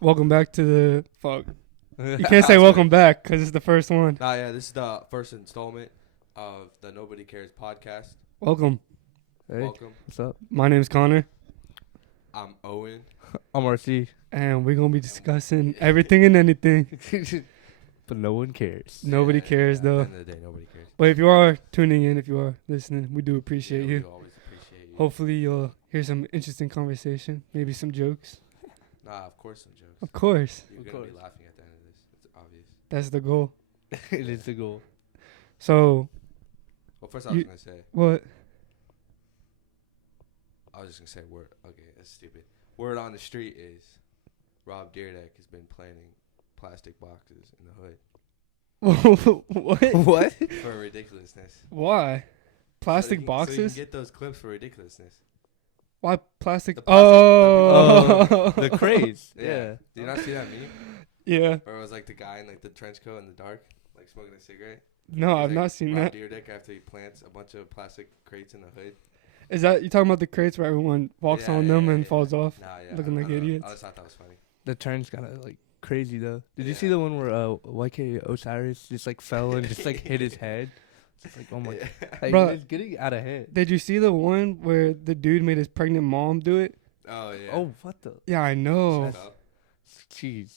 Welcome back to the fuck. You can't say welcome back because it's the first one. Nah, yeah, this is the first installment of the Nobody Cares podcast. Welcome. Hey, Welcome. what's up? My name's Connor, I'm Owen. I'm RC. and we're gonna be discussing everything and anything. But no one cares. Nobody cares At though. the end of the day, nobody cares. But if you are tuning in, if you are listening, we do appreciate We you. do always appreciate you. Hopefully you'll hear some interesting conversation, maybe some jokes. Nah, of course some jokes. Of course, You're Of gonna be course. laughing at the end of this. It's obvious. that's the goal. It is the goal. So Well, first I was You- gonna say, what? I was just gonna say word. Okay, that's stupid. Word on the street is Rob Deerdeck has been planting plastic boxes in the hood What? What? for ridiculousness. Why? Plastic So you can boxes? get those clips for ridiculousness. Why plastic? The plastic- Oh, The craze. Yeah. Yeah. Did you not see that meme? yeah. Where it was like the guy in like the trench coat in the dark, like smoking a cigarette. No, He's I've like not seen Rob that. Deerdeck after he plants a bunch of plastic crates in the hood. Is that you talking about the crates where everyone walks Yeah, on yeah, them yeah, and yeah. falls off? Nah, yeah. Looking like I don't know. idiots. I just thought that was funny. The turn's kind of like crazy though. Did you Yeah. see the one where YK Osiris just like fell and just like hit his head? It's like, oh my god. Like, Bruh. it's getting out of hand. Did you see the one where the dude made his pregnant mom do it? Oh yeah. Oh, what the? Yeah, I know. Shut up. Jeez.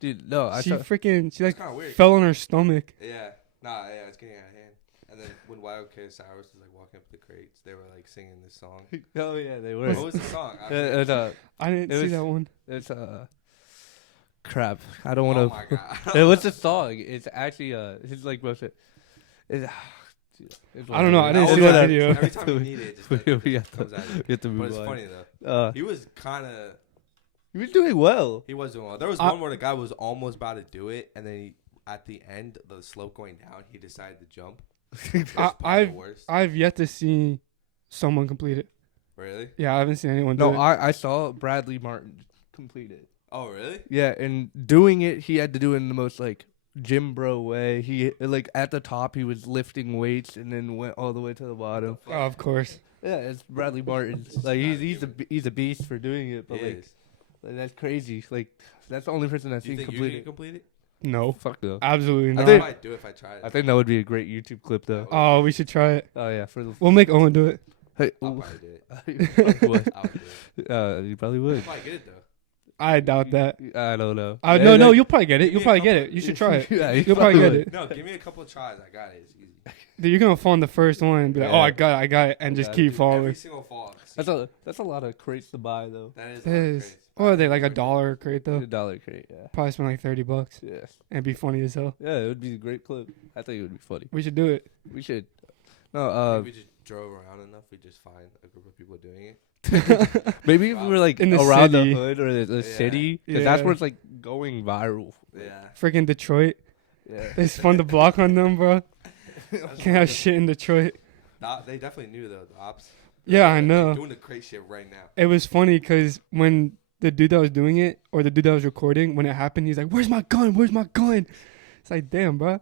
Dude, no, I She saw. freaking It's like kind of weird. fell on her stomach. Yeah. Nah, yeah, it's getting out of hand. And then when YK Cyrus was like walking up the crates, they were like singing this song. Oh, yeah, they were. What was the song? I Uh, forget. I didn't It see was- that one. It's crap. I don't want Oh to. my god. Hey, what's the song? It's actually it's like most it. It's, I don't know, I didn't Always see that like- video. Every time you need it, it just like, We have to- comes out. we have to But move it's on. funny though. Uh, He was kind of. he was doing well. He was doing well. There was I- one where the guy was almost about to do it, and then at the end, the slope going down, he decided to jump. It's probably the worst. I've yet to see someone complete it. Really? Yeah, I haven't seen anyone do No, it. I saw Bradley Martin complete it. Oh, really? Yeah, and doing it, he had to do it in the most like gym bro way. He like at the top, he was lifting weights and then went all the way to the bottom. Oh, of course. Yeah, it's Bradley Martin. Like he's a beast for doing it, but He like, is. that's crazy. Like that's the only person I've Do you seen think you complete can it. complete it? No, Fuck no. absolutely I not. think I might do it if I tried it. I think that would be a great YouTube clip though. Oh, we should try it. Oh yeah, for the We'll make Owen do it. hey, I'll ooh. probably do it. You probably would. I would do it. You probably I'll would. probably get it though. I doubt that. I don't know. No, you'll probably get it. give You'll me a probably get couple- it. You should try it. Yeah, You'll probably get would. it. No, give me a couple of tries. I got it. It's easy. Dude, you're gonna fall on the first one and be like, Yeah. "Oh, I got it," and just Yeah, keep dude, falling. Every single fall. That's a lot of crates to buy though. That is. It is. What are they, like $1 a crate though? $1 crate, yeah. Probably spend like $30 Yes. and it'd be funny as hell. Yeah, it would be a great clip. I think it would be funny. We should do it. We should. No, If we just drove around enough, we just find a group of people doing it. maybe if we were like In the around city. the hood or the Yeah. city, because that's Yeah. where it's like going viral. Yeah. Freaking Detroit. Yeah. They spun the block on them, bro. Can't have shit in Detroit. Nah, they definitely knew though. The ops. Yeah, I They're know. doing the crazy shit right now. It was funny because when the dude that was doing it or the dude that was recording, when it happened, he's like, "Where's my gun? Where's my gun?" It's like, damn, bro.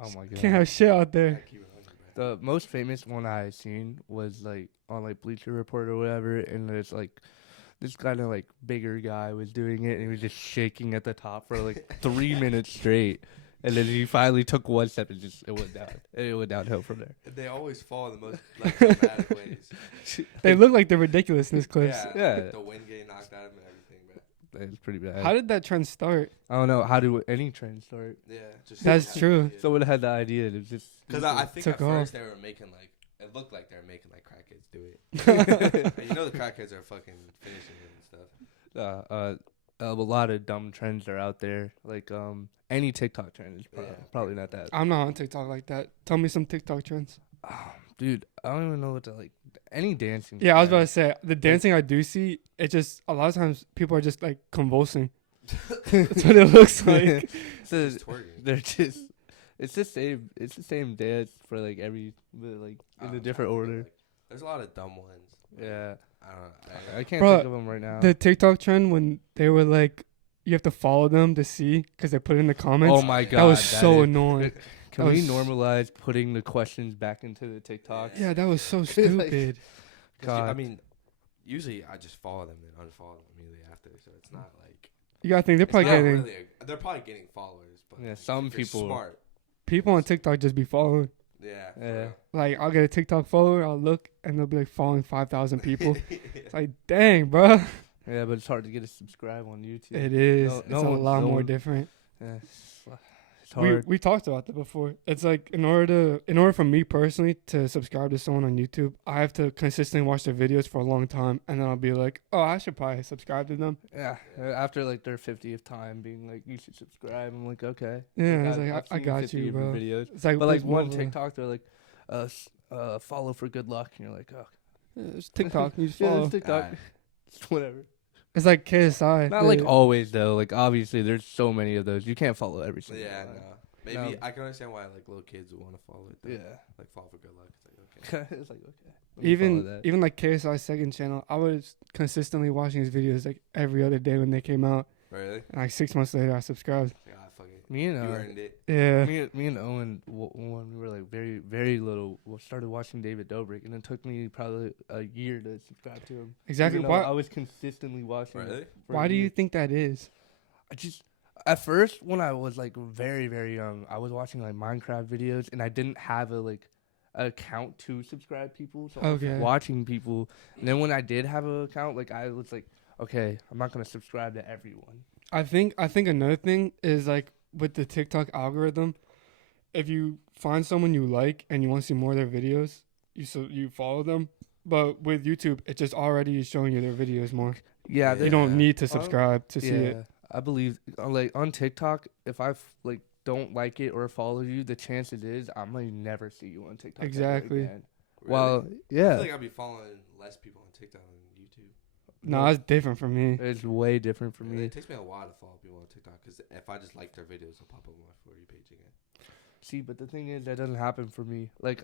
Oh my god. Can't have shit out I there. keep it 100, bro. The most famous one I seen was like on like Bleacher Report or whatever, and it's like this kind of like bigger guy was doing it, and he was just shaking at the top for like 3 minutes straight, and then he finally took one step and just it went down. And it went downhill from there. They always fall in the most like dramatic ways. They look like the ridiculousness clips. Yeah. Like the wind getting knocked out of them and everything, bro. It's pretty bad. How did that trend start? I don't know how do any trend start. Yeah. Just That's true. Someone had the idea and it was just Because I think Took at off. first they were making like it looked like they were making like crackheads do it. And you know the crackheads are fucking finishing it and stuff. a lot of dumb trends are out there. Like any TikTok trend is Yeah. probably not that. I'm not on TikTok like that. Tell me some TikTok trends. Dude, I don't even know what to like. Any dancing. Yeah, I was about to trend. say the dancing I do see. It just a lot of times people are just like convulsing. That's what it looks like. So Just twerking. they're just. It's the same. It's the same dance for like every, but like in a I'm different trying to order. think, like, there's a lot of dumb ones. Yeah, I don't know. I can't Bruh, think of them right now. The TikTok trend when they were like, you have to follow them to see because they put it in the comments. Oh my god, that was so is- annoying. Can that we was- normalize putting the questions back into the TikToks? Yeah, that was so Like, stupid. 'Cause I God. mean, usually I just follow them and unfollow them immediately after, so it's not like You gotta think they're It's probably not getting really they're probably getting followers, but Yeah, like, some if you're people- smart. people on TikTok just be following. Yeah. for Yeah. real. Like I'll get a TikTok follower, I'll look, and they'll be like following 5,000 people. Yeah. It's like, dang, bro. Yeah, but it's hard to get a subscribe on YouTube. It is. No- It's no a one- lot no more one- different. Yeah, it's hard. We talked about that before. It's like in order for me personally to subscribe to someone on YouTube, I have to consistently watch their videos for a long time, and then I'll be like, oh, I should probably subscribe to them. Yeah, after like their 50th time being like, you should subscribe. I'm like, okay. Yeah, Like, it's like I've I seen got 50 you, of your bro. videos. It's like, But like there's more one of a- TikTok, they're like, follow for good luck, and you're like, oh, Yeah, it's TikTok. You just yeah, follow. it's TikTok. Alright. It's whatever. It's like KSI. Not like always though. Like obviously, there's so many of those. You can't follow every single Yeah, one. no. Maybe No. I can understand why like little kids would want to follow it. Though. Yeah. Like fall for good luck. It's like okay. It's like okay. let me follow that. Even like KSI's second channel, I was consistently watching his videos like every other day when they came out, Really? and like 6 months later, I subscribed. Yeah, fuck it. Me and You earned it. Yeah. me and Owen, when we were like very very little, started watching David Dobrik, and it took me probably a year to subscribe to him. Exactly. Even though I Why? was consistently watching. it Really? for a Why do you year. think that is? I just at first when I was like very very young, I was watching like Minecraft videos, and I didn't have a account to subscribe people, so I was Okay. watching people. And then when I did have an account, like I was like, okay, I'm not gonna subscribe to everyone. I think another thing is like with the TikTok algorithm, if you find someone you like and you want to see more of their videos, you follow them. But with YouTube, it just already is showing you their videos more. Yeah, Yeah. You don't need to Oh, subscribe to see it. I believe like on TikTok, if I like don't like it or follow you, the chances is I might never see you on TikTok. ever Exactly. again. Really? Well, I yeah, feel like I'd be following less people on TikTok than YouTube. No, it's different for me. it's way different for And me. it takes me a while to follow people on TikTok because if I just like their videos, it'll pop up on my For You page again. See, but the thing is that doesn't happen for me. Like,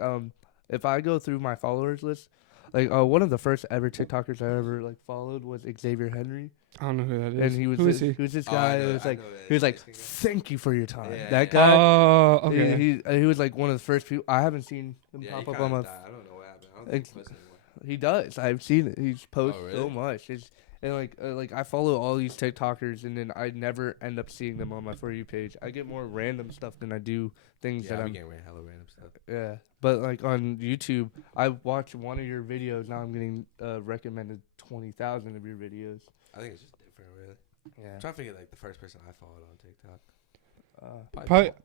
if I go through my followers list, like, one of the first ever TikTokers I ever like followed was Xavier Henry, I don't know who that is. and he was Who is this, he? this Oh, guy I know- who was I like, know that he was like, Mexican guy. thank you for your time. Yeah, That yeah. guy. Oh, okay. He was like one of the first people. I haven't seen him Yeah, pop he up on kinda my. died. I don't know what happened. I don't think Ex- he's posting anymore. He does. I've seen it. He's posted so really? much. And like I follow all these TikTokers, and then I never end up seeing them on my For You page. I get more random stuff than I do things Yeah, that we I'm. getting hella random stuff. Yeah, but like on YouTube, I watch one of your videos. Now I'm getting recommended 20,000 of your videos. I think it's just different, really. Yeah. I'm trying to figure like the first person I followed on TikTok.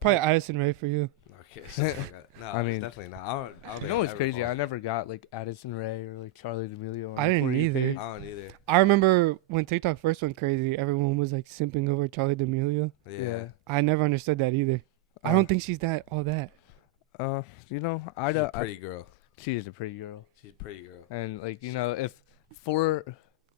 Probably Addison Ray for you. No, okay, shut the fuck up. No, I I mean- mean, definitely not. I don't You think know I've what's ever crazy? I followed- never got like Addison Ray or like Charlie D'Amelio. On I the didn't For You either. page. I don't either. I remember when TikTok first went crazy, everyone was like simping over Charlie D'Amelio. Yeah. I never understood that either. I don't think she's all that. You know, She's a pretty girl. she is a pretty girl, She's a pretty girl. and like you know, if for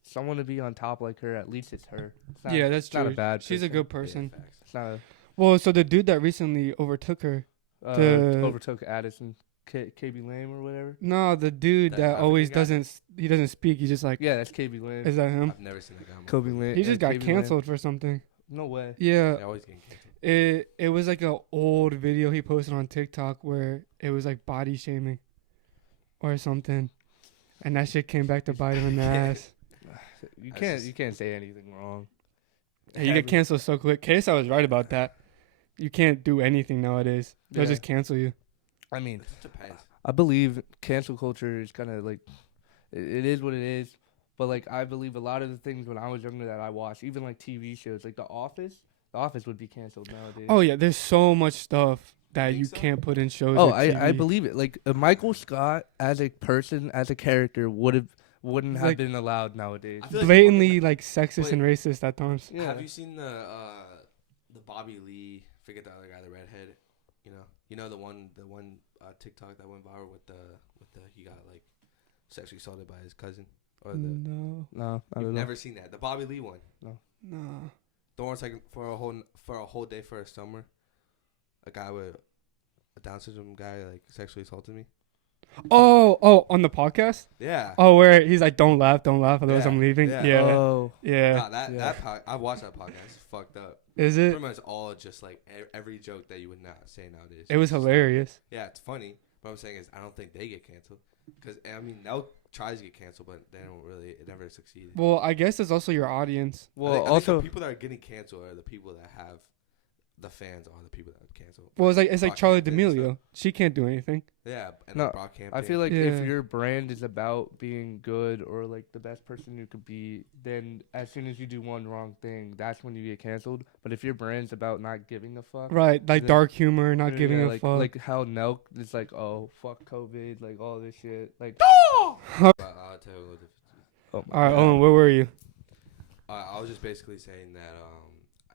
someone to be on top like her, at least it's her. It's not, Yeah, that's it's not true. a bad. She's a person. good person. Yeah, facts. It's not a, Well, so the dude that recently overtook her, The- overtook Addison KB Lame or whatever. no, the dude That that African always guy? doesn't speak. He's just like, Yeah, that's KB Lame. is that him? I've never seen that guy. on my Kobe phone. Lame. He just got KB Lame. canceled for something. No way. Yeah, They're always getting canceled. it was like an old video he posted on TikTok where it was like body shaming or something, and that shit came back to bite him in the ass. You That's can't just- you can't say anything wrong. Hey, you get canceled so quick. KSI was right about that. You can't do anything nowadays. They'll Yeah. just cancel you. I mean, It just depends. I believe cancel culture is kind of like it is what it is. But like I believe a lot of the things when I was younger that I watched, even like TV shows, like The Office would be canceled nowadays. Oh yeah, there's so much stuff that Think you so? can't put in shows. Oh, or I TV. believe it. Like Michael Scott as a person, as a character, wouldn't have Like- been allowed nowadays. I feel like blatantly people- like sexist and racist at times. Yeah. Have you seen the Bobby Lee? Forget the other guy, the redhead. You know the one TikTok that went viral with the he got like sexually assaulted by his cousin or the. No, No, I You've don't know. never seen that. The Bobby Lee one. no. The one that's like for a whole day for a summer. A guy with a Down syndrome guy like sexually assaulted me. Oh, on the podcast. Yeah. Oh, where he's like, "Don't laugh, otherwise Yeah, I'm leaving." yeah. Yeah, Oh, yeah. Nah, that Yeah. I watched that podcast. It's fucked up. Is it? Pretty much all just like every joke that you would not say nowadays. It was hilarious. Yeah, it's funny. But what I'm saying is, I don't think they get canceled. Because I mean, Nelk tries to get canceled, but they don't really. It never succeeded. Well, I guess it's also your audience. Well, I think also the people that are getting canceled are the people that have the fans are the people that are canceled. Well, it's like Charlie Brockhampton and D'Amelio. She can't do anything. Yeah, and No, like Brockhampton. I feel like Yeah. if your brand is about being good or like the best person you could be, then as soon as you do one wrong thing, that's when you get canceled. But if your brand's about not giving a fuck, Right, like then- dark humor, not yeah, giving a like, fuck. like how Nelk is like, oh fuck COVID, like all this shit, like. But I'll tell you what Oh my All right, God. Owen, where were you? I was just basically saying that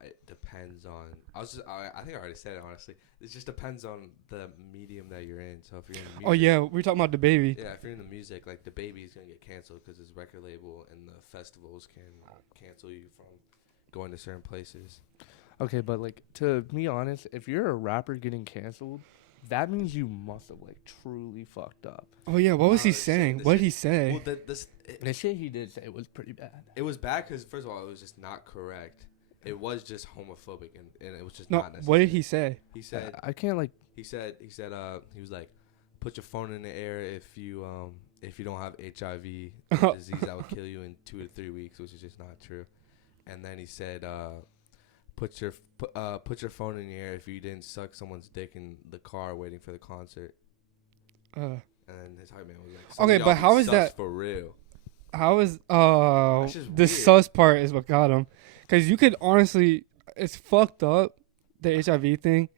it depends on. I think I already said it honestly. It just depends on the medium that you're in. So if you're in the music, Oh yeah, we were talking about the baby. yeah, if you're in the music, like the baby's gonna get canceled because his record label and the festivals can cancel you from going to certain places. Okay, but like to be honest, if you're a rapper getting canceled, that means you must have like truly fucked up. Oh yeah, what was he saying saying? this What did shit- he say? Well, The shit he did say was pretty bad. it was bad because first of all, it was just not correct. It was just homophobic and it was just No, not necessary. what did he say? He said I can't like. he was like, put your phone in the air if you don't have HIV a disease that will kill you in 2 to 3 weeks, which is just not true. And then he said put your phone in the air if you didn't suck someone's dick in the car waiting for the concert. Uh, And then his hype man was like, Okay, y'all but be how is sus that- for real? how is That's just the weird. sus part is what got him? Because you could honestly, it's fucked up, the HIV thing,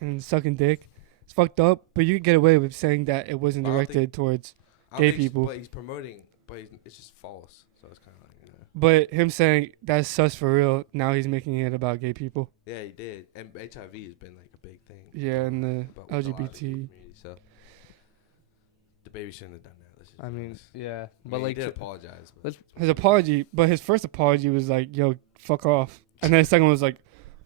and sucking dick. It's fucked up, but you could get away with saying that it wasn't I don't directed towards. I don't Gay think he's- people. but he's promoting, it's just false. So it's kind of like, But him saying that's sus for real, now he's making it about gay people. yeah, he did. And HIV has been like a big thing. Yeah, and the about with a lot of the LGBT. community, so the baby shouldn't have done that. Let's just I be mean, honest. yeah, I but mean, like, he did to- apologize. But let's- His apology, but his first apology was like, "Yo, fuck off," and then the second one was like,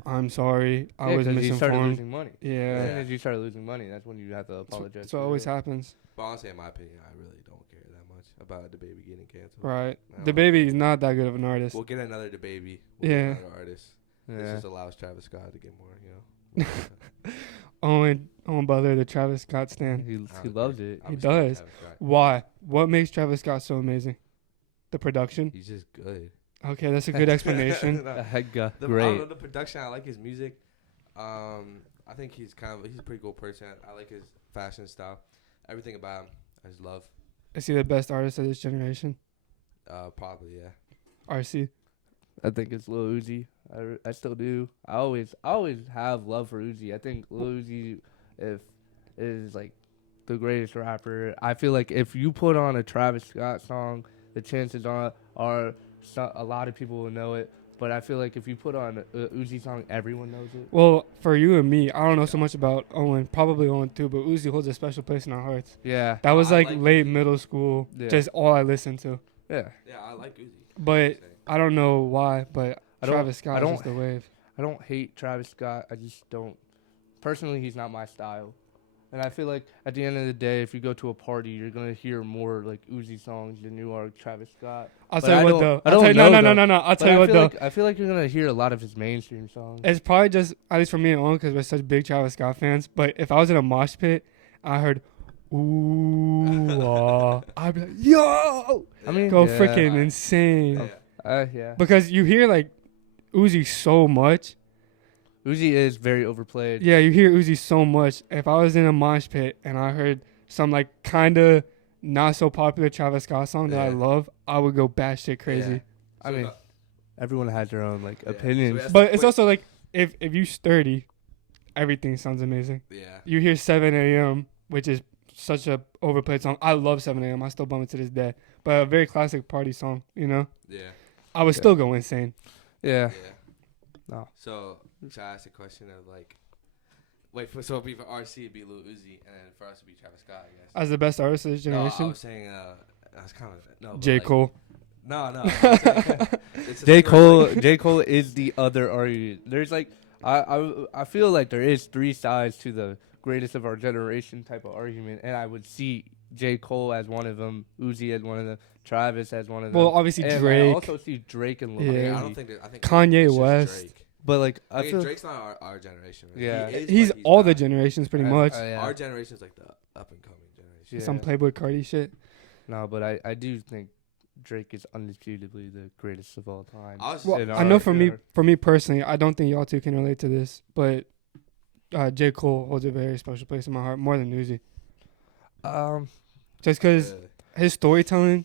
"I'm sorry, I yeah, was 'cause you started misinformed." losing money. As Yeah, soon as you start losing money, that's when you have to apologize. that's what for always real. happens, But honestly, in my opinion, I really don't care that much about the baby getting canceled. right? I The don't- baby is not that good of an artist. We'll get another the baby. Yeah. Get another artist. This Yeah. just allows Travis Scott to get more. You know. Owen Butler, the Travis Scott stan. He loves it. I'm He a fan of does. Travis Scott. Why? What makes Travis Scott so amazing? The production. He's just good. Okay, that's a good explanation. No. Heck, I don't know, great. the production. I like his music. I think he's a pretty cool person. I like his fashion style. Everything about him, I just love. Is he the best artist of this generation? Probably yeah. RC. I think it's Lil Uzi. I still do. I always have love for Uzi. I think Lil Uzi is like the greatest rapper. I feel like if you put on a Travis Scott song, the chances are a lot of people will know it. But I feel like if you put on a Uzi song, everyone knows it. Well, for you and me, I don't know so much about Owen. Probably Owen too, but Uzi holds a special place in our hearts. Yeah. That was I like like late Uzi. middle school. Yeah. Just all I listened to. Yeah. Yeah, I like Uzi. But I don't know why. But I don't- Travis Scott I is don't- just the wave. I don't hate Travis Scott. I just don't. Personally, he's not my style. And I feel like at the end of the day, if you go to a party, you're gonna hear more like Uzi songs than you are Travis Scott. I'll But tell I you what don't- though. I I'll don't tell you, no, know, no, no, though. no, no. I'll But tell you I what feel though. like I feel like you're gonna hear a lot of his mainstream songs. It's probably just, at least for me and Owen, because we're such big Travis Scott fans. But if I was in a mosh pit, I heard, ooh, I'd be like, yo, I mean, go yeah. freaking insane. Yeah. Yeah. Because you hear like Uzi so much. Uzi is very overplayed. Yeah, you hear Uzi so much. If I was in a mosh pit and I heard some like kind of not so popular Travis Scott song that I Yeah. love, I would go batshit crazy. Yeah. I mean, everyone has their own like Yeah. opinions. So But it's Wait. also like if you sturdy, everything sounds amazing. Yeah. You hear 7 a.m., which is such a overplayed song. I love 7 a.m. I still bum it to this day. But a very classic party song, you know? Yeah. I would Yeah. still go insane. Yeah. Yeah. No. So should I ask a question of like, so it'd be for RC, it'd be Lil Uzi, and then for us it'd be Travis Scott, I guess. As the best artist of this No, I generation, was saying that's kind of no. but J. like- Cole. No, no. I'm saying, it's a J. thing where it's Cole. J. Cole is the other argument. There's like, I feel like there is three sides to the greatest of our generation type of argument, and I would see J. Cole as one of them, Uzi as one of them, Travis as one of them. Well, obviously and I Drake. also see Drake and Lil Yeah. Like, Uzi. I don't think that. I think Kanye it's just West. Drake. But like, I Okay, feel Drake's not our generation. Right? Yeah. He is, He's but all the not. generations pretty I- much. yeah. Our generation is like the up and coming generation. some Yeah. Playboy Cardi shit. No, but I do think Drake is undisputably the greatest of all time. I was Well, in I know our- for in me, our- for me personally, I don't think y'all two can relate to this, but J. Cole holds a very special place in my heart, more than Uzi. Just because Really. his storytelling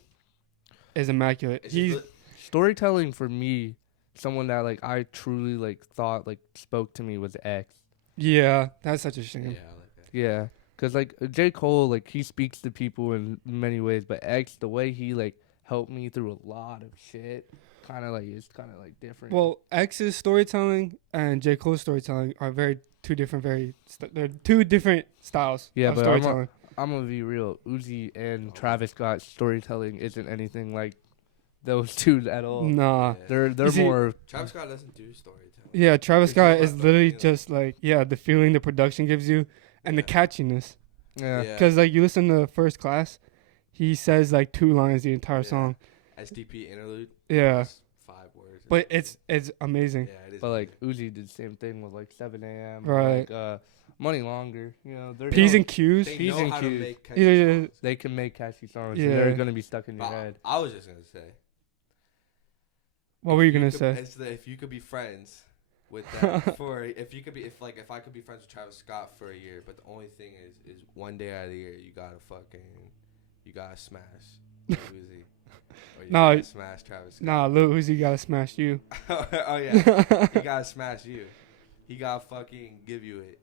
is immaculate. It's He's just li- Storytelling for me, someone that like I truly like thought like spoke to me was X. yeah, that's such a yeah, shame. I like that. Yeah, cause like J. Cole, like he speaks to people in many ways, but X, the way he like helped me through a lot of shit, kind of like different. Well, X's storytelling and J. Cole's storytelling are they're two different styles Yeah, of but I'm not- storytelling. I'm gonna be real. Uzi and Travis Scott's storytelling isn't anything like those two at all. Nah. Yeah. They're You see- more. Travis Scott doesn't do storytelling. Yeah, Travis It's Scott more is about the literally feeling. just like, the feeling the production gives you and the catchiness. Yeah. Because, like, you listen to First Class, he says, like, 2 lines the entire Yeah. song. SDP interlude. Yeah. It's 5 words. But it's amazing. Yeah, it is. But like Uzi did the same thing with like 7 a.m. Right. Like, Money Longer. You know, they're P's no- and Q's. they P's know and how to Q's. make catchy Yeah, songs. they can make catchy songs. Yeah. And they're gonna be stuck in your But head. I was just gonna say. What were you if going to could- say? It's that if you could be friends with that if I could be friends with Travis Scott for a year, but the only thing is one day out of the year you gotta smash Uzi. Or you No, gotta smash Travis Scott. Nah, Lil Uzi got to smash you. Oh yeah. He gotta smash you. He gotta fucking give you it.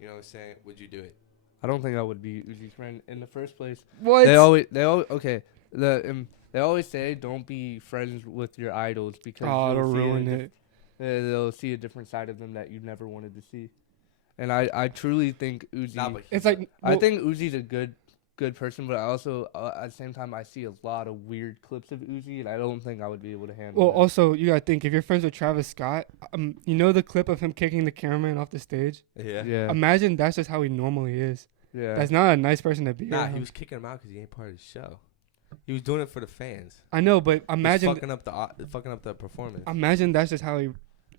You know what I'm saying? Would you do it? I don't think I would be Uzi's friend in the first place. What? They always okay. They always say don't be friends with your idols because Oh, you'll it'll see ruin it. They'll see a different side of them that you never wanted to see. And I truly think Uzi. Nah, but It's like, I well, think Uzi's a good person, but I also at the same time I see a lot of weird clips of Uzi, and I don't think I would be able to handle. well, that. also, you got to think, if you're friends with Travis Scott, you know the clip of him kicking the cameraman off the stage? Yeah. yeah, Imagine that's just how he normally is. yeah. That's not a nice person to be Nah, around. he was kicking him out because he ain't part of the show. He was doing it for the fans. I know, but He was imagine fucking up the performance. that's just how he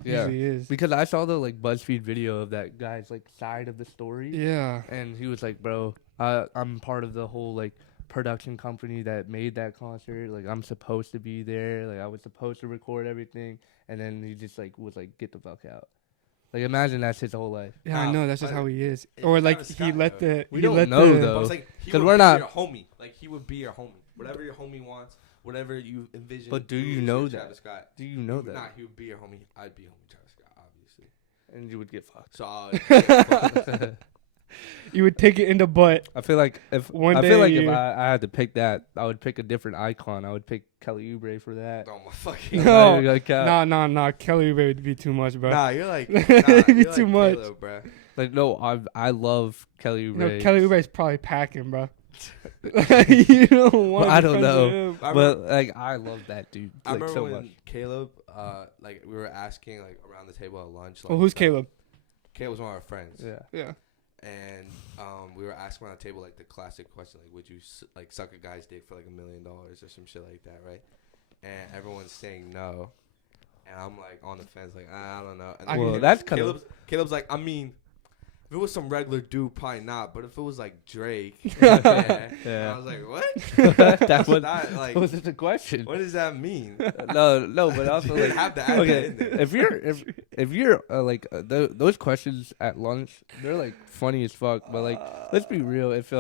Yeah. usually is. Because I saw the like BuzzFeed video of that guy's like side of the story, Yeah. and he was like, "Bro, I'm part of the whole like production company that made that concert. Like I'm supposed to be there. Like I was supposed to record everything." And then he just like was like, "Get the fuck out." Like imagine that's his whole life. Yeah, I Nah, know. That's just but how he is. it's Or like Travis he Scott, let though. the We he don't let know, the, though. But it's like he 'Cause would we're be not- your homie. Like he would be your homie. Whatever your homie wants, whatever you envision. But do Uzi you or know that? Travis Scott? Do you know He would that? not. He would be your homie. I'd be homie Travis Scott, obviously. And you would get fucked. So I You would take it in the butt. I feel like if One I day feel like you- if I had to pick that, I would pick a different icon. I would pick Kelly Oubre for that. oh my fucking. No. I'm not even gonna cap. Nah. Kelly would be too much, bro. Nah, you're like. It'd be you're too like much. Caleb, bruh. Like no, I love Kelly You Oubre. know, Kelly Oubre's probably packing, bro. You don't want. Well, I don't know. I But like I love that dude I like remember so when much. Caleb, like we were asking like around the table at lunch. Like, Well, who's Caleb? Caleb was one of our friends. Yeah. Yeah. And we were asking around the table like the classic question, like, would you like suck a guy's dick for like $1 million or some shit like that, right? And everyone's saying no, and I'm like on the fence, like I don't know. And then Well, that's kind Caleb's, Caleb's like, I mean, if it was some regular dude, probably not. But if it was like Drake, Yeah. And I was like, what? That's what That, like, was it the question? what does that mean? No, but also You like have to add that okay, in there. if you're those questions at lunch, they're like funny as fuck. But like, let's be real. If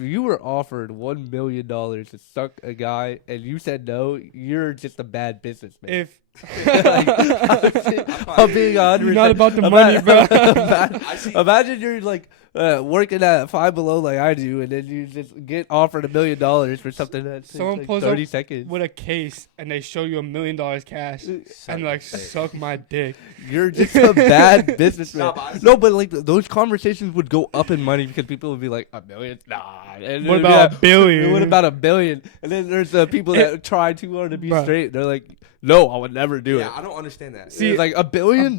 you were offered $1 million to suck a guy and you said no, you're just a bad businessman. If I'm being 100%. you're not about the money, bro. I see. Imagine you're like working at Five Below like I do, and then you just get offered $1 million for something that takes Someone like pulls 30 up seconds. with a case and they show you $1 million cash and like Suck a dick. suck my dick. You're just a bad businessman. No, but I see- No, but like those conversations would go up in money because people would be like, $1 million? Nah. And What it'd be about like, $1 billion? What about $1 billion? And then there's people that try too hard to be Bruh. straight. They're like, No, I would never do Yeah, it. I don't understand that. See, It's like $1 billion.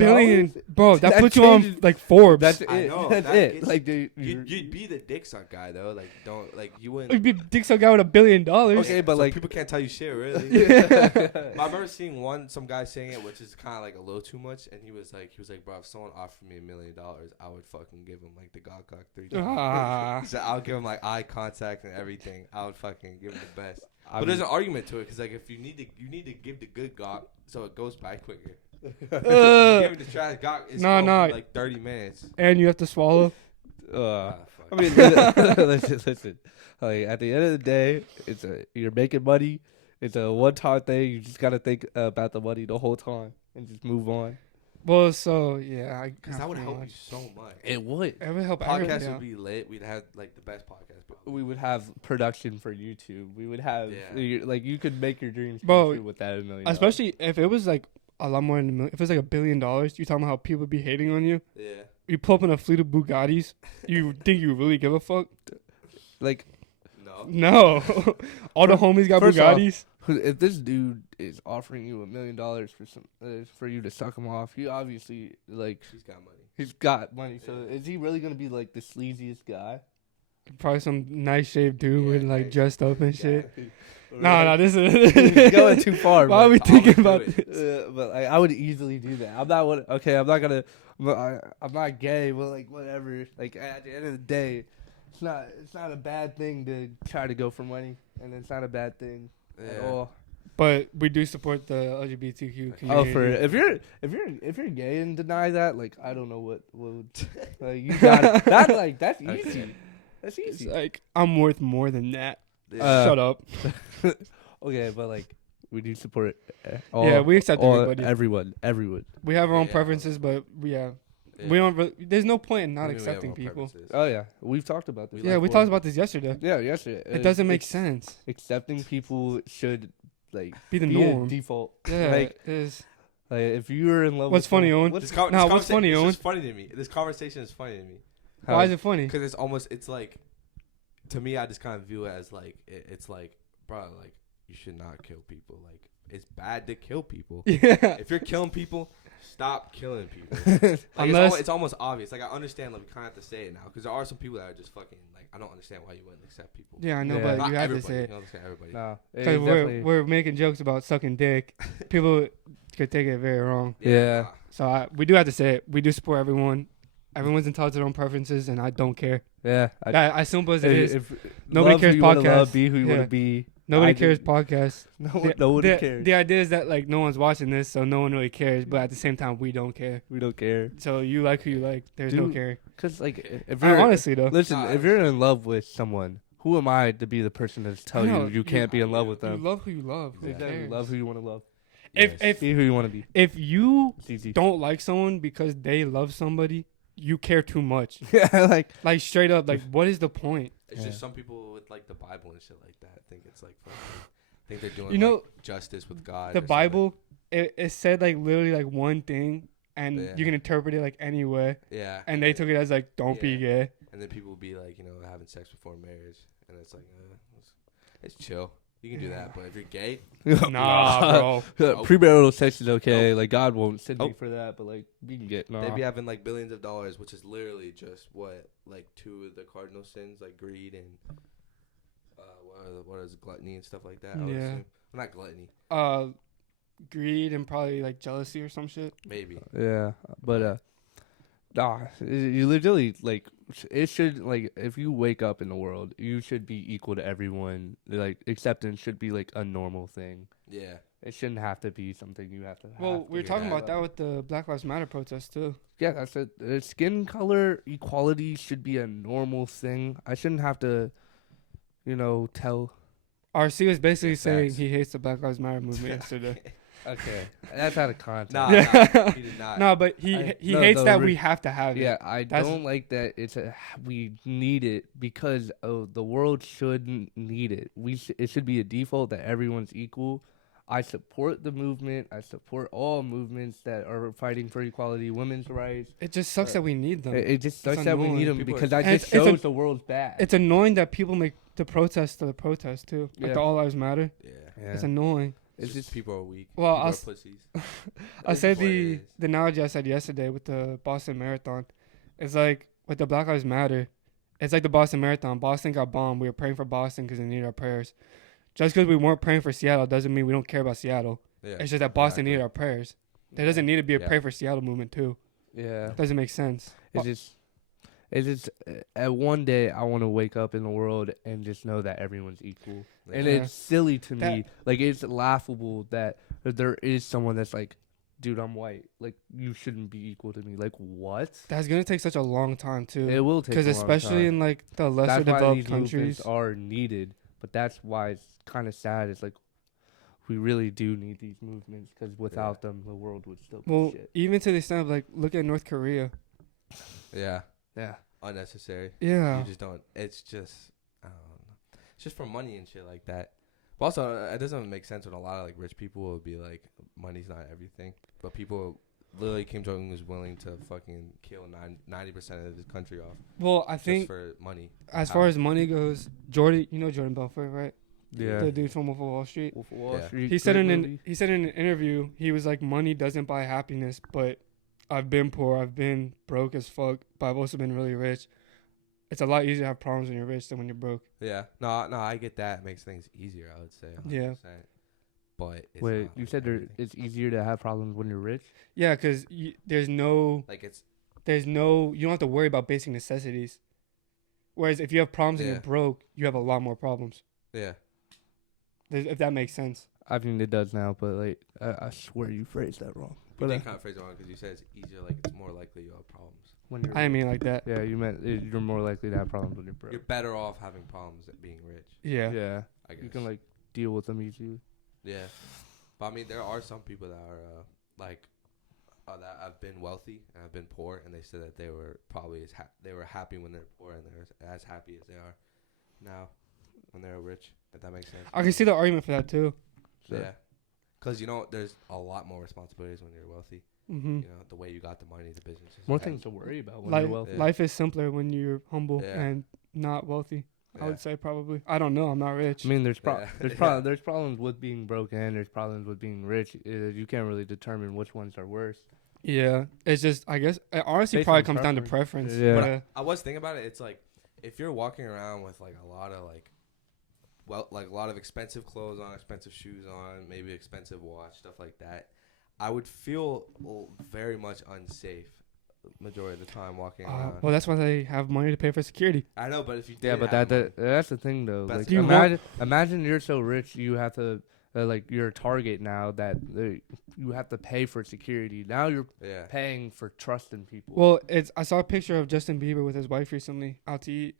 bro. That That puts you on changes- like Forbes. That's I it. know, That's that it. gets- Like, dude, You'd be the dick suck guy though. Like, don't like you wouldn't. You'd be dick suck guy with $1 billion. Okay, but so like, people can't tell you shit really. yeah. I remember seeing some guy saying it, which is kind of like a little too much, and he was like, bro, if someone offered me $1 million, I would fucking give him like the God cock 3 times. Ah. He said, I'll give him like eye contact and everything. I would fucking give him the best. I But there's mean, an argument to it, because like if you need to give the good gawk so it goes by quicker. Giving the trash gawk is like 30 minutes. And you have to swallow. Fuck. I mean, listen. Like at the end of the day, you're making money. It's a one-time thing. You just gotta think about the money the whole time and just move on. Well, so yeah, Because that would help you so much. It would. It would help Podcast everyone. would be lit. We'd have like the best podcast. Probably. We would have production for YouTube. We would have like you could make your dreams come Bro, true with that $1 million. Especially if it was like a lot more than $1 million. If it was like $1 billion, you talking about how people be hating on you. Yeah. You pull up in a fleet of Bugattis. You think you really give a fuck? like, No. All the homies got First off, Bugattis. if this dude is offering you $1 million for you to suck him off, you obviously like She's got money. he's got money. So is he really gonna be like the sleaziest guy? Probably some nice shaved dude Yeah, with like nice. dressed up and shit. Or Nah, like- this He's is going too far. Why are we but- thinking do about it. this? But like, I would easily do that. I'm not one. Okay, I'm not gonna. I'm not gay, but like whatever. Like at the end of the day, it's not a bad thing to try to go for money, and it's not a bad thing at Yeah. all. But we do support the LGBTQ community. Oh, for if you're gay and deny that, like I don't know what would like you got that like that's easy. Okay. That's It's easy. like I'm worth more than that. Yeah. Shut up. Okay, but like we do support. Yeah, we accept everybody. Everyone. We have our own Yeah. preferences, but we Yeah. we don't. There's no point in not I mean, we have accepting our people. preferences. Oh yeah, we've talked about this. Yeah, we talked about this yesterday. Yeah, yesterday. It doesn't make sense. Accepting people should like Be the be a norm. default. Yeah, Like, it is. like if you're in love. What's with funny, someone- Owen? What's, What's funny, It's Owen? just funny to me. This conversation is funny to me. how- Why is it funny? Because it's like, to me, I just kind of view it as like, it's like, bro, like, you should not kill people. Like, it's bad to kill people. Yeah. If you're killing people, stop killing people. Like, Unless- it's almost obvious. Like, I understand, like, we kind of have to say it now. Because there are some people that are just fucking, like, I don't understand why you wouldn't accept people. Yeah, I know, Yeah. but Not you have everybody. to say You it. don't understand everybody. No, it's Because definitely- we're making jokes about sucking dick. People could take it very wrong. Yeah. nah. So we do have to say it. We do support everyone. Everyone's entitled to their own preferences, and I don't care. yeah. That, as simple as it is. love Nobody who cares you wanna podcast. Love, be who you want Yeah. to be. Nobody I cares just- podcast. Nobody the, cares. The idea is that like no one's watching this, so no one really cares. But at the same time, we don't care. We don't care. So you like who you like. There's no Dude, care. Cause like if you're Honestly though, listen, Nah, if you're in love with someone, who am I to be the person to tell I know, you can't be in love with you them? love who you love. Who Exactly. cares? Love who you want to love. If Yes. Be who you want to be. if you It's easy. don't like someone because they love somebody, you care too much. Yeah, Like straight up, like what is the point? It's Yeah. just some people with like the Bible and shit like that. Think it's like fucking, think they're doing You know, like, justice with God. The or something. Bible, it said like literally like one thing, and Yeah. you can interpret it like any way. Yeah. And they took it as like, don't be Yeah. gay. And then people will be like, having sex before marriage, and it's like, it's chill. You can do that, but if you're gay, Nah, bro. Premarital sex is okay. Like God won't send me for that, but like we can get. they be having like billions of dollars, which is literally just like two of the cardinal sins, like greed and what is gluttony and stuff like that. I would Yeah. assume. Well, not gluttony, Greed and probably like jealousy or some shit. maybe. Yeah, but you literally like it should like if you wake up in the world, you should be equal to everyone. Like acceptance should be like a normal thing. Yeah. It shouldn't have to be something you have to. Well, we were figure talking that about that with the Black Lives Matter protest too. Yeah, that's it. Skin color equality should be a normal thing. I shouldn't have to, tell. RC was basically Yeah, saying facts. he hates the Black Lives Matter movement yesterday. Okay, that's out of context. Nah, Yeah. he did not. No, but he No, hates no, that re- we have to have Yeah, it. I That's- don't like that. We need it because the world shouldn't need it. It should be a default that everyone's equal. I support the movement. I support all movements that are fighting for equality, women's rights. It just sucks that we need them. It just sucks It's that we need annoying. them People because are- that And just it's a- shows the world's bad. It's annoying that people make the protest too. Like Yeah. the All Lives Matter. Yeah. Yeah. It's annoying. It's just people are weak. Well, People are pussies. I It's said what it the is. the analogy I said yesterday with the Boston Marathon. It's like with the Black Lives Matter. It's like the Boston Marathon. Boston got bombed. We were praying for Boston because they needed our prayers. Just because we weren't praying for Seattle doesn't mean we don't care about Seattle. Yeah, It's just that Boston exactly. needed our prayers. There doesn't need to be a Yeah. pray for Seattle movement too. Yeah. Doesn't make sense. It's just at one day I want to wake up in the world and just know that everyone's equal. And Yeah. it's silly to That- me. Like, it's laughable that there is someone that's like, dude, I'm white. Like, you shouldn't be equal to me. Like, what? That's gonna take such a long time too. It will take Because a long especially time. in like the lesser That's why developed these movements countries. are needed. But that's why it's kind of sad. It's like, we really do need these movements because without them, the world would still be Well, shit. even to the extent of like, look at North Korea. Yeah, Yeah. unnecessary. Yeah. You just don't. It's just I don't know. It's just for money and shit like that. But also, it doesn't make sense when a lot of like rich people will be like, money's not everything. But people, literally, Kim Jong Un was willing to fucking kill 90% of his country off Well, I just think for money. as power. far as money goes, Jordan, you know Jordan Belfort, right? Yeah. The dude from Wolf of Wall Street. Wolf of Wall Yeah. Street. He said great in an movie. interview, he was like, money doesn't buy happiness, but I've been poor, I've been broke as fuck, but I've also been really rich. It's a lot easier to have problems when you're rich than when you're broke. Yeah. No, I get that. It makes things easier, I would say. 100%. Yeah. But it's Wait, not, you like, said everything. it's easier to have problems when you're rich? Yeah, because there's no, Like it's you don't have to worry about basic necessities. Whereas if you have problems and Yeah. you're broke, you have a lot more problems. yeah. If that makes sense. I mean, it does now, but like, I swear you phrased that wrong. You But did kind of phrase it wrong because you said it's easier. Like it's more likely you'll have problems. when you're I didn't mean it like that. yeah, you meant you're more likely to have problems when you're broke. You're better off having problems than being rich. Yeah. Yeah, I guess. you can like deal with them easily. Yeah, but I mean, there are some people that are that have been wealthy and have been poor, and they said that they were probably they were happy when they're poor, and they're as happy as they are now when they're rich. If that makes sense. I can see the argument for that too. So, Yeah, because there's a lot more responsibilities when you're wealthy. Hmm. The way you got the money, the businesses. more and- things to worry about when Life, you're wealthy. Yeah. life is simpler when you're humble Yeah. and not wealthy. I Yeah. would say probably. I don't know. I'm not rich. I mean, there's Yeah. there's problems with being broke and there's problems with being rich. You can't really determine which ones are worse. Yeah, it's just I guess it honestly Based probably on comes down to preference. Yeah. But Yeah. I was thinking about it. It's like if you're walking around with like a lot of a lot of expensive clothes on, expensive shoes on, maybe expensive watch, stuff like that, I would feel very much unsafe majority of the time walking around. Well, that's why they have money to pay for security. I know, but if you Yeah, did but have money- that's the thing though. That's Like, You imagine you're so rich you have to like you're a target now that you have to pay for security. Now you're yeah, paying for trust in people. Well, I saw a picture of Justin Bieber with his wife recently out to eat,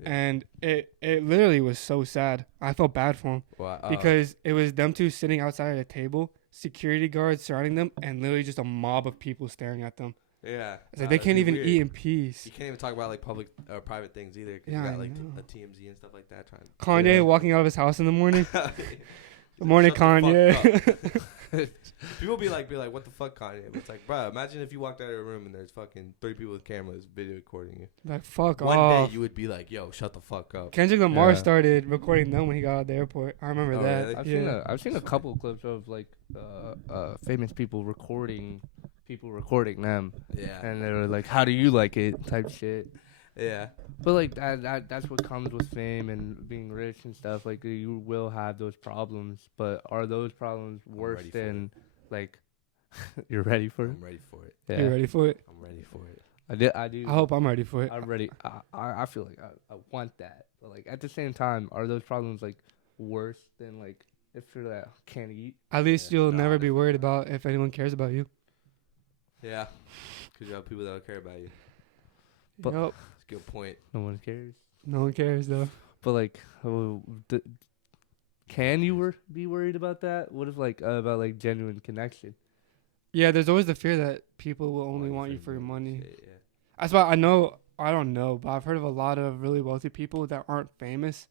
Yeah. and it literally was so sad. I felt bad for him well, because it was them two sitting outside at a table, security guards surrounding them, and literally just a mob of people staring at them. yeah, It's like they can't even eat in peace. You can't even talk about like public or private things either. 'Cause Yeah, you I got like know. the TMZ and stuff like that trying. Kanye Yeah. walking out of his house in the morning. Good morning, Kanye. People be like, what the fuck, Kanye? But it's like, bro, imagine if you walked out of a room and there's fucking 3 people with cameras video recording you. Like fuck One off. day you would be like, yo, shut the fuck up. Kendrick Lamar Yeah. started recording them when he got out of the airport. I remember Oh, that. really? Yeah. I've seen a couple of clips of like famous people recording them, Yeah, and they were like, "How do you like it?" type shit. yeah, But like that's what comes with fame and being rich and stuff. Like you will have those problems, but are those problems worse ready for than like you're ready for it? I'm ready for it. You ready for it? I'm ready for it. I do. I hope I'm ready for it. I'm ready. I feel like I want that, but like at the same time, are those problems like worse than like if you're like can't eat? At least Yeah, you'll no, never be honestly, worried no. about if anyone cares about you. Yeah, because you have people that don't care about you. But- Yup. That's a good point. No one cares. No one cares though. But like, can you be worried about that? What if like about like genuine connection? Yeah, there's always the fear that people will only want you for your money. That's why I don't know, but I've heard of a lot of really wealthy people that aren't famous.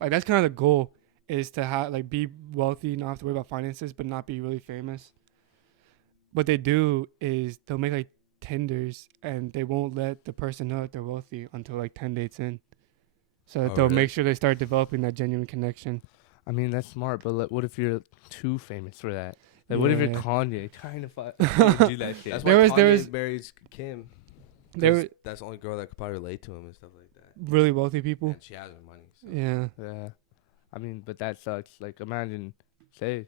Like that's kind of the goal is to have like be wealthy, not have to worry about finances, but not be really famous. What they do is they'll make like Tinders and they won't let the person know that they're wealthy until like 10 dates in. So that Oh, they'll really? make sure they start developing that genuine connection. I mean, that's smart, but like, what if you're too famous for that? Like, what if you're Yeah. Kanye trying to do that shit? That's There why was- there Kanye was- marries Kim. There 'Cause were that's the only girl that could probably relate to him and stuff like that. really wealthy people. And she has her money. So. Yeah. Yeah. I mean, but that sucks. Like, imagine, say,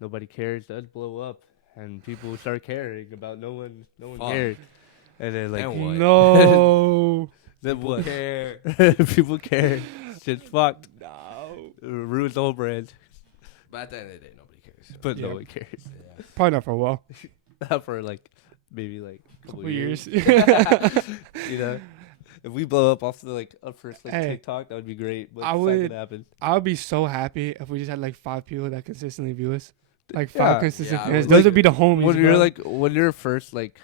nobody cares, does blow up, and people start caring about no one Fuck. cares. And then, like, Then what? No. then People what? care. People care. Shit's fucked. No. Ruins the whole brand. But at the end of the day, nobody cares. So. But Yeah. no one cares. Yeah. Probably not for a while. Not for, like, maybe, like, a Couple years. You know? If we blow up off the, like, our first, like, Hey. TikTok, that would be great. But I it's not would- gonna happen. I would be so happy if we just had like 5 people that consistently view us. Like Yeah. 5 consistent Yeah, I fans. would- Those Like, would be the homies. When you're bro. like, when you're first like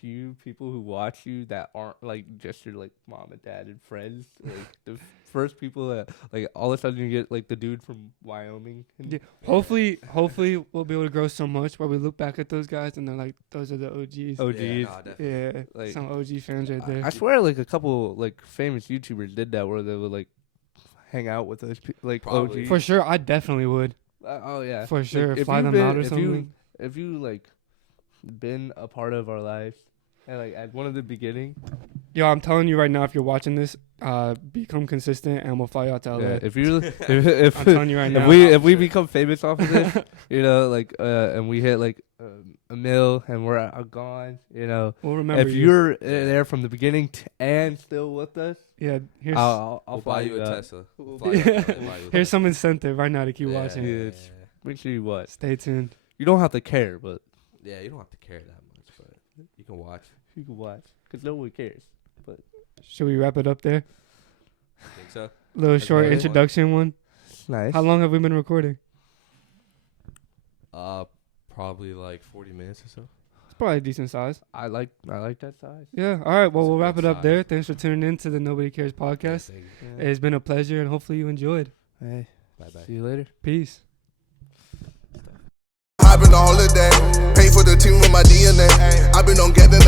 few people who watch you that aren't like just your like mom and dad and friends, like the first people that like all of a sudden you get like the dude from Wyoming. And Yeah. Hopefully we'll be able to grow so much where we look back at those guys and they're like, those are the OGs. OGs. Yeah, nah, definitely. Yeah, Like, some OG fans right there. I swear, like a couple like famous YouTubers did that where they would like hang out with those like Probably. OGs. For sure, I definitely would. Oh yeah, For sure, if fly you've them been- out or if something. if you like been a part of our lives and like at one of the beginning. Yo, I'm telling you right now, if you're watching this, become consistent and we'll fly you out to LA. Yeah, if you if I'm telling you right if now. we become famous off of this, you know, like and we hit like a mil and we're gone, you know. We'll remember If you're there from the beginning and still with us, yeah, here's I'll We'll fly buy you a up. Tesla. We'll Fly buy you you- out, we'll buy you a here's Tesla. some incentive right now to keep Yeah, watching. Yeah. Make sure you watch. Stay tuned. You don't have to care, but Yeah, you don't have to care that much, but you can watch. you can watch because no one cares. Should we wrap it up there? Think so? Little That's short about it. introduction one. Nice. How long have we been recording? Probably like 40 minutes or so. It's probably a decent size. I like that size. Yeah. All right. Well, It's a we'll wrap good it up size. there. Thanks for tuning in to the Nobody Cares podcast. Yeah. It's been a pleasure, and hopefully you enjoyed. Hey, Bye bye. see you later. Peace. I've been on holiday, pay for the team with my DNA. I've been on getting